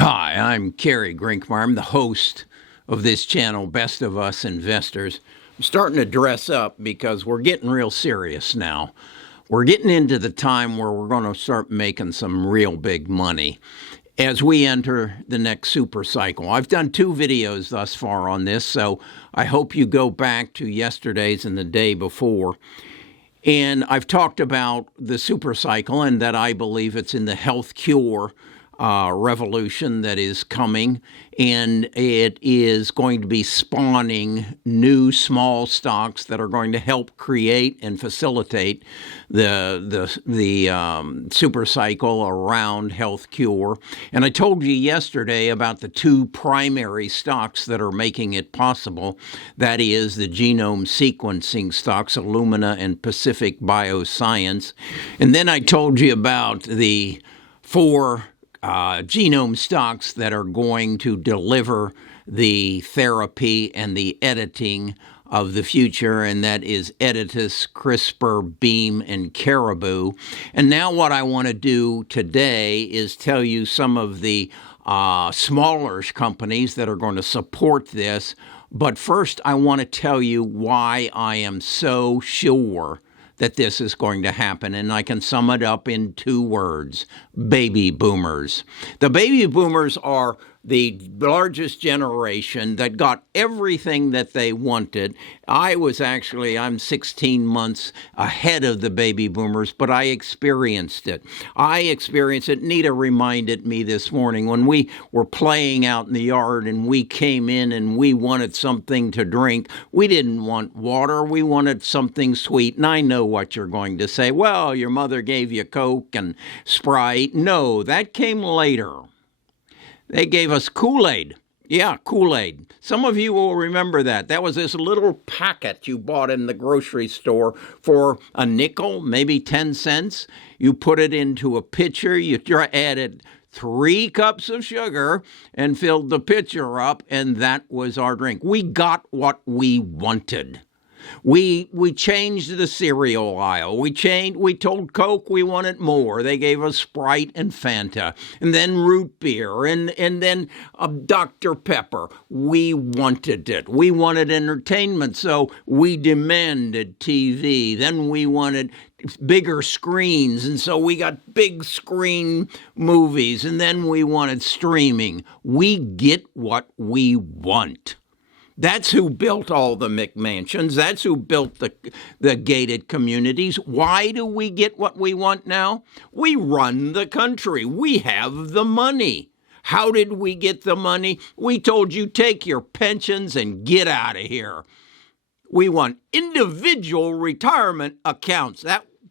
Hi, I'm Kerry Grinkmeyer. I'm the host of this channel, Best of Us Investors. I'm starting to dress up because we're getting real serious now. We're getting into the time where we're going to start making some real big money as we enter the next super cycle. I've done 2 videos thus far on this, so I hope you go back to yesterday's and the day before. And I've talked about the super cycle and that I believe it's in the health cure revolution that is coming, and it is going to be spawning new small stocks that are going to help create and facilitate the super cycle around health cure. And I told you yesterday about the 2 primary stocks that are making it possible. That is the genome sequencing stocks, Illumina and Pacific Bioscience. And then I told you about the 4 genome stocks that are going to deliver the therapy and the editing of the future, and that is Editas, CRISPR, Beam, and Caribou. And now what I want to do today is tell you some of the smaller companies that are going to support this. But first, I want to tell you why I am so sure that this is going to happen, and I can sum it up in 2 words: baby boomers. The baby boomers are the largest generation that got everything that they wanted. I'm 16 months ahead of the baby boomers, but I experienced it. Nita reminded me this morning when we were playing out in the yard and we came in and we wanted something to drink. We didn't want water. We wanted something sweet. And I know what you're going to say. Well, your mother gave you Coke and Sprite. No, that came later. They gave us Kool-Aid. Yeah, Kool-Aid. Some of you will remember that. That was this little packet you bought in the grocery store for a nickel, maybe 10 cents. You put it into a pitcher. You added 3 cups of sugar and filled the pitcher up, and that was our drink. We got what we wanted. We changed the cereal aisle. We told Coke we wanted more. They gave us Sprite and Fanta, and then root beer, and then Dr. Pepper. We wanted it. We wanted entertainment, so we demanded TV. Then we wanted bigger screens, and so we got big screen movies, and then we wanted streaming. We get what we want. That's who built all the McMansions. That's who built the gated communities. Why do we get what we want now? We run the country. We have the money. How did we get the money? We told you, take your pensions and get out of here. We want individual retirement accounts.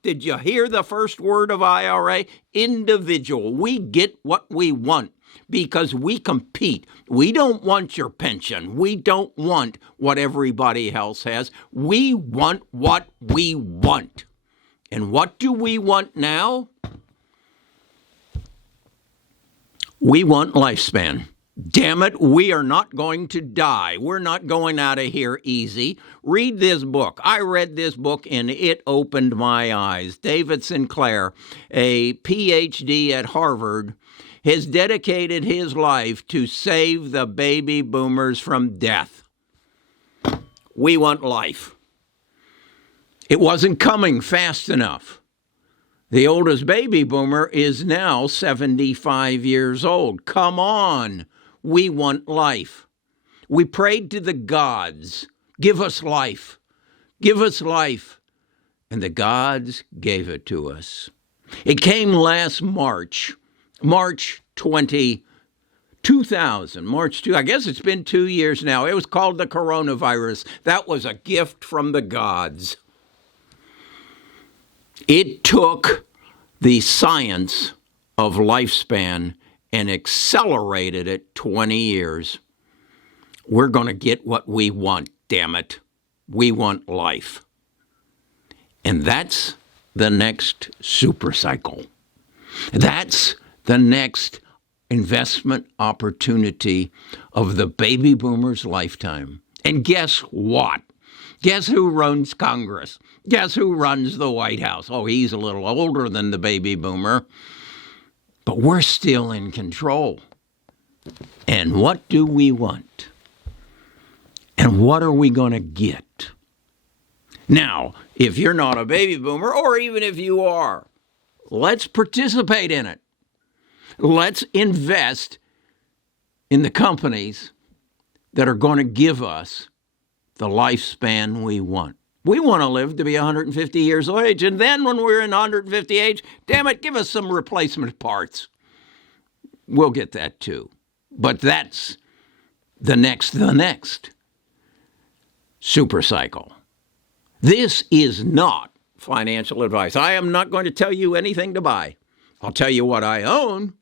Did you hear the first word of IRA? Individual. We get what we want because we compete. We don't want your pension. We don't want what everybody else has. We want what we want. And what do we want now? We want lifespan. Damn it, we are not going to die. We're not going out of here easy. Read this book. I read this book and it opened my eyes. David Sinclair, a PhD at Harvard, has dedicated his life to save the baby boomers from death. We want life. It wasn't coming fast enough. The oldest baby boomer is now 75 years old. Come on. We want life. We prayed to the gods, give us life, give us life. And the gods gave it to us. It came last March 20, 2000, March 2, I guess it's been 2 years now. It was called the coronavirus. That was a gift from the gods. It took the science of lifespan and accelerated it 20 years. We're going to get what we want, damn it. We want life. And that's the next super cycle. That's the next investment opportunity of the baby boomer's lifetime. And guess what? Guess who runs Congress? Guess who runs the White House? Oh, he's a little older than the baby boomer. But we're still in control. And what do we want? And what are we going to get? Now, if you're not a baby boomer, or even if you are, let's participate in it. Let's invest in the companies that are going to give us the lifespan we want. We want to live to be 150 years of age, and then when we're in 150 age, damn it, give us some replacement parts. We'll get that too. But that's the next super cycle. This is not financial advice. I am not going to tell you anything to buy. I'll tell you what I own,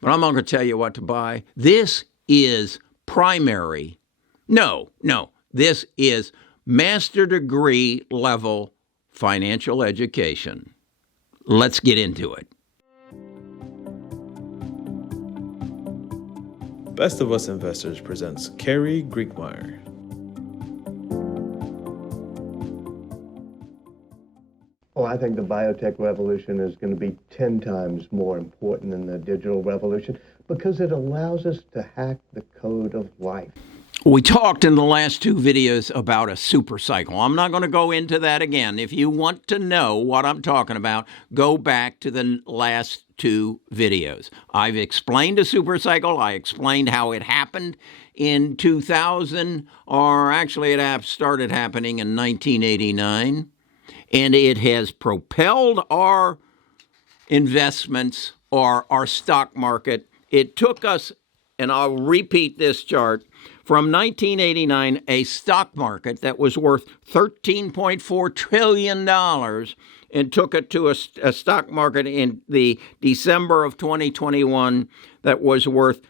but I'm not going to tell you what to buy. This is primary. No. This is master degree level financial education. Let's get into it. Best of Us Investors presents Carrie Grinkmeyer. Oh, I think the biotech revolution is going to be 10 times more important than the digital revolution because it allows us to hack the code of life. We talked in the last two videos about a super cycle. I'm not going to go into that again. If you want to know what I'm talking about, go back to the last two videos. I've explained a super cycle. I explained how it happened in 2000, or actually it started happening in 1989. And it has propelled our investments or our stock market. It took us, and I'll repeat this chart, from 1989, a stock market that was worth $13.4 trillion and took it to a stock market in the December of 2021 that was worth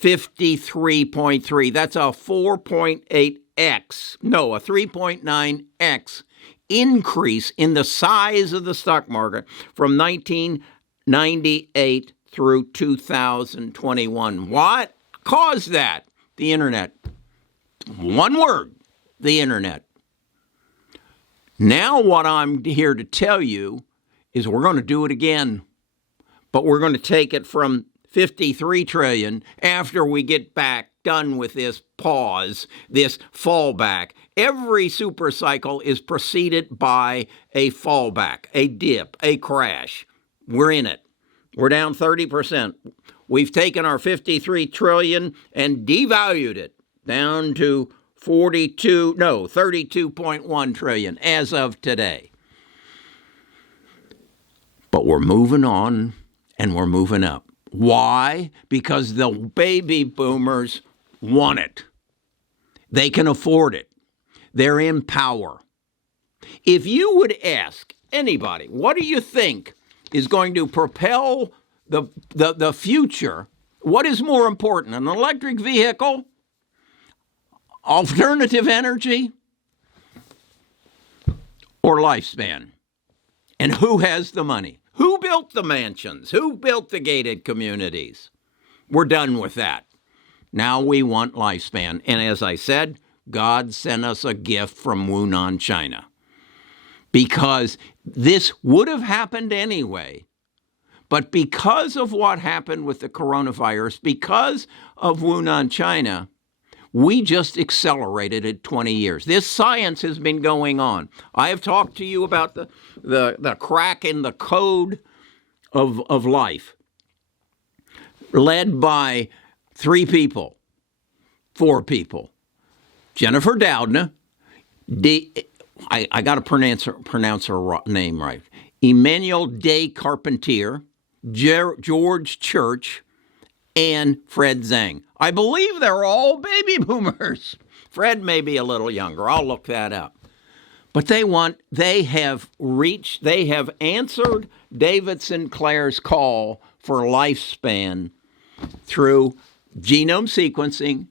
53.3. That's a 4.8x, no, a 3.9x increase in the size of the stock market from 1998 through 2021. What caused that? The internet. One word, the internet. Now what I'm here to tell you is we're going to do it again, but we're going to take it from 53 trillion after we get back done with this pause, this fallback. Every super cycle is preceded by a fallback, a dip, a crash. We're in it. We're down 30%. We've taken our 53 trillion and devalued it down to 32.1 trillion as of today. But we're moving on and we're moving up. Why? Because the baby boomers want it. They can afford it. They're in power. If you would ask anybody, what do you think is going to propel the future? What is more important, an electric vehicle, alternative energy, or lifespan? And who has the money? Who built the mansions? Who built the gated communities? We're done with that. Now we want lifespan. And as I said, God sent us a gift from Wuhan, China. Because this would have happened anyway. But because of what happened with the coronavirus, because of Wuhan, China, we just accelerated it 20 years. This science has been going on. I have talked to you about the crack in the code of life, led by four people. Jennifer Doudna, I got to pronounce her name right, Emmanuel Descarpentier, George Church, and Fred Zhang. I believe they're all baby boomers. Fred may be a little younger. I'll look that up. But they have answered David Sinclair's call for lifespan through genome sequencing,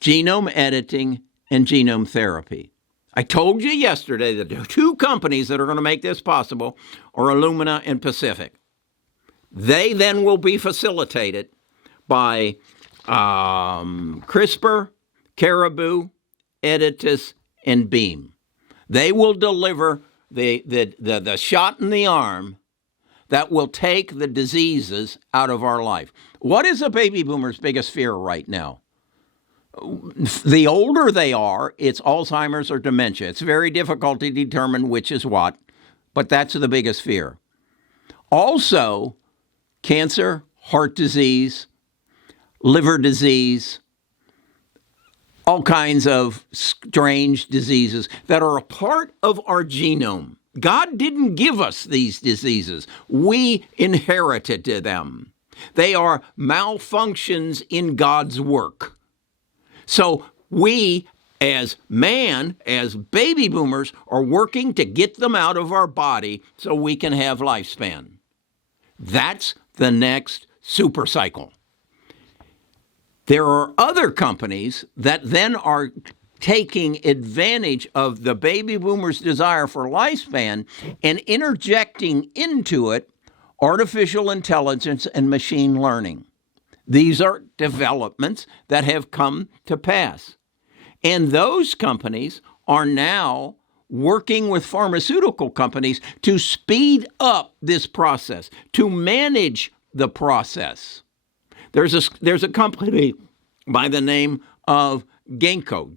genome editing, and genome therapy. I told you yesterday that the two companies that are going to make this possible are Illumina and Pacific. They then will be facilitated by CRISPR, Caribou, Editas, and Beam. They will deliver the shot in the arm that will take the diseases out of our life. What is a baby boomer's biggest fear right now? The older they are, it's Alzheimer's or dementia. It's very difficult to determine which is what, but that's the biggest fear. Also, cancer, heart disease, liver disease, all kinds of strange diseases that are a part of our genome. God didn't give us these diseases. We inherited them. They are malfunctions in God's work. So we, as baby boomers, are working to get them out of our body so we can have lifespan. That's the next super cycle. There are other companies that then are taking advantage of the baby boomers' desire for lifespan and interjecting into it artificial intelligence and machine learning. These are developments that have come to pass. And those companies are now working with pharmaceutical companies to speed up this process, to manage the process. There's a company by the name of Ginkgo.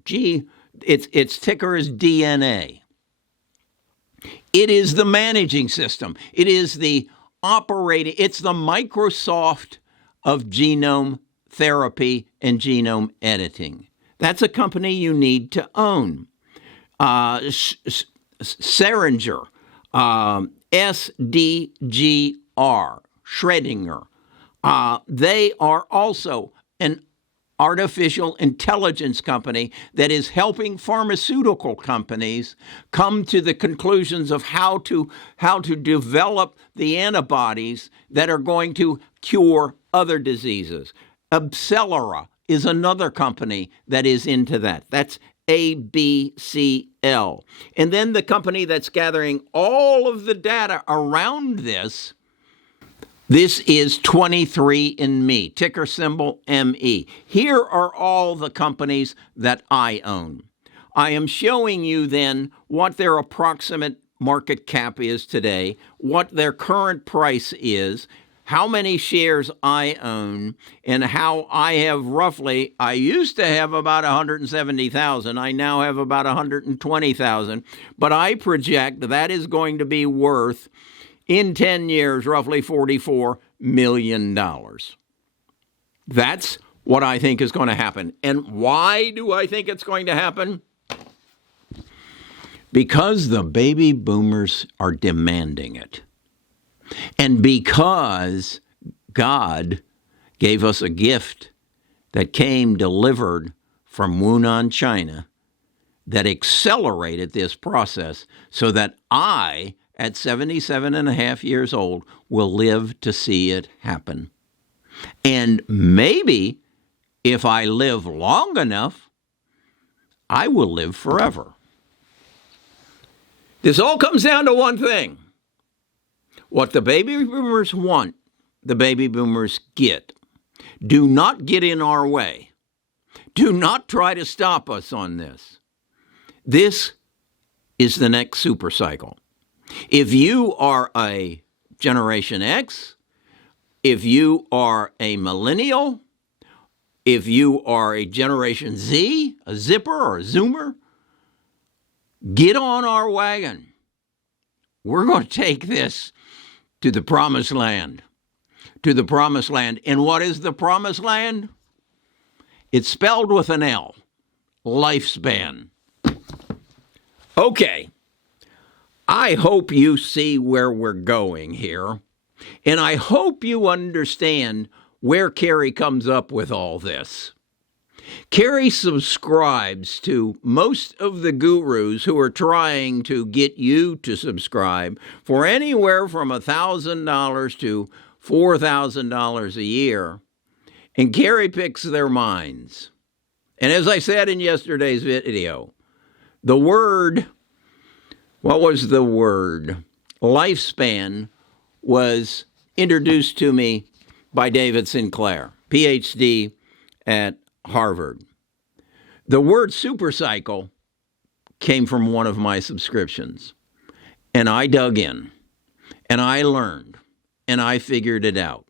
Its ticker is DNA. It is the managing system. It is the operating. It's the Microsoft of genome therapy and genome editing. That's a company you need to own. Seringer, SDGR, Schrödinger. They are also an artificial intelligence company that is helping pharmaceutical companies come to the conclusions of how to develop the antibodies that are going to cure other diseases. Abcelera is another company that is into that. That's ABCL. And then the company that's gathering all of the data around this is 23andMe, ticker symbol ME. Here are all the companies that I own. I am showing you then what their approximate market cap is today, what their current price is, how many shares I own, and how I have I used to have about 170,000. I now have about 120,000. But I project that is going to be worth, in 10 years, roughly $44 million. That's what I think is going to happen. And why do I think it's going to happen? Because the baby boomers are demanding it. And because God gave us a gift that came delivered from Wuhan, China, that accelerated this process so that I, at 77 and a half years old, will live to see it happen. And maybe if I live long enough, I will live forever. This all comes down to one thing. What the baby boomers want, the baby boomers get. Do not get in our way. Do not try to stop us on this. This is the next super cycle. If you are a Generation X, if you are a millennial, if you are a Generation Z, a zipper or a zoomer, get on our wagon. We're going to take this to the promised land. To the promised land. And what is the promised land? It's spelled with an L. Lifespan. Okay. I hope you see where we're going here. And I hope you understand where Carrie comes up with all this. Carrie subscribes to most of the gurus who are trying to get you to subscribe for anywhere from $1,000 to $4,000 a year. And Carrie picks their minds. And as I said in yesterday's video, what was the word? Lifespan was introduced to me by David Sinclair, PhD at Harvard. The word supercycle came from one of my subscriptions. And I dug in and I learned. and I figured it out.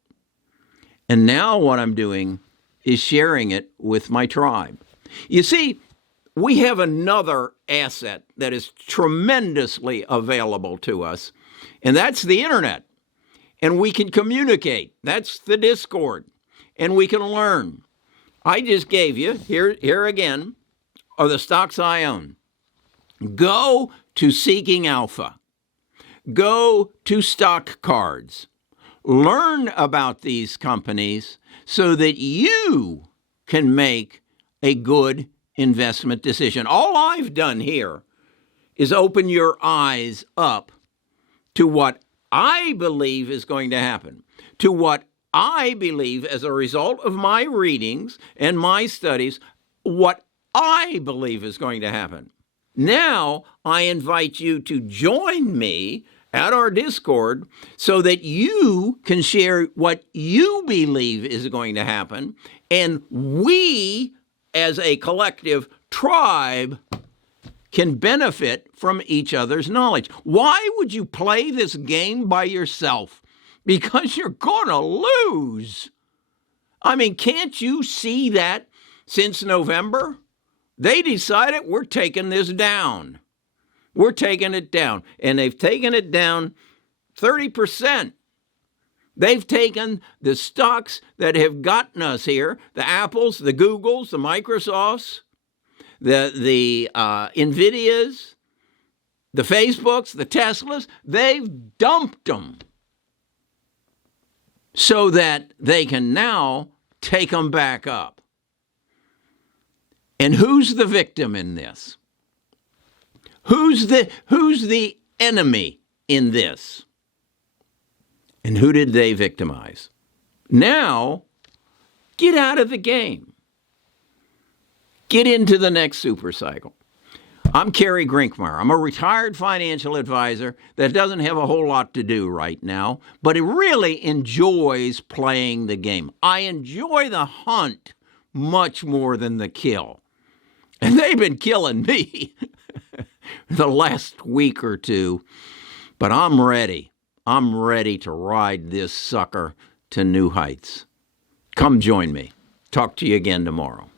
And now what I'm doing is sharing it with my tribe. You see, we have another asset that is tremendously available to us, and that's the internet. And we can communicate. That's the Discord. And we can learn. I just gave you, here again, are the stocks I own. Go to Seeking Alpha. Go to Stock Cards. Learn about these companies so that you can make a good investment decision. All I've done here is open your eyes up to what I believe is going to happen, to what I believe as a result of my readings and my studies, what I believe is going to happen. Now, I invite you to join me at our Discord so that you can share what you believe is going to happen, and we, as a collective tribe, can benefit from each other's knowledge. Why would you play this game by yourself? Because you're going to lose. I mean, can't you see that since November? They decided we're taking this down. We're taking it down. And they've taken it down 30%. They've taken the stocks that have gotten us here, the Apples, the Googles, the Microsofts, the NVIDIAs, the Facebooks, the Teslas. They've dumped them so that they can now take them back up. And who's the victim in this? Who's the enemy in this? And who did they victimize? Now, get out of the game. Get into the next super cycle. I'm Kerry Grinkmeyer. I'm a retired financial advisor that doesn't have a whole lot to do right now, but it really enjoys playing the game. I enjoy the hunt much more than the kill. And they've been killing me the last week or two, but I'm ready. I'm ready to ride this sucker to new heights. Come join me. Talk to you again tomorrow.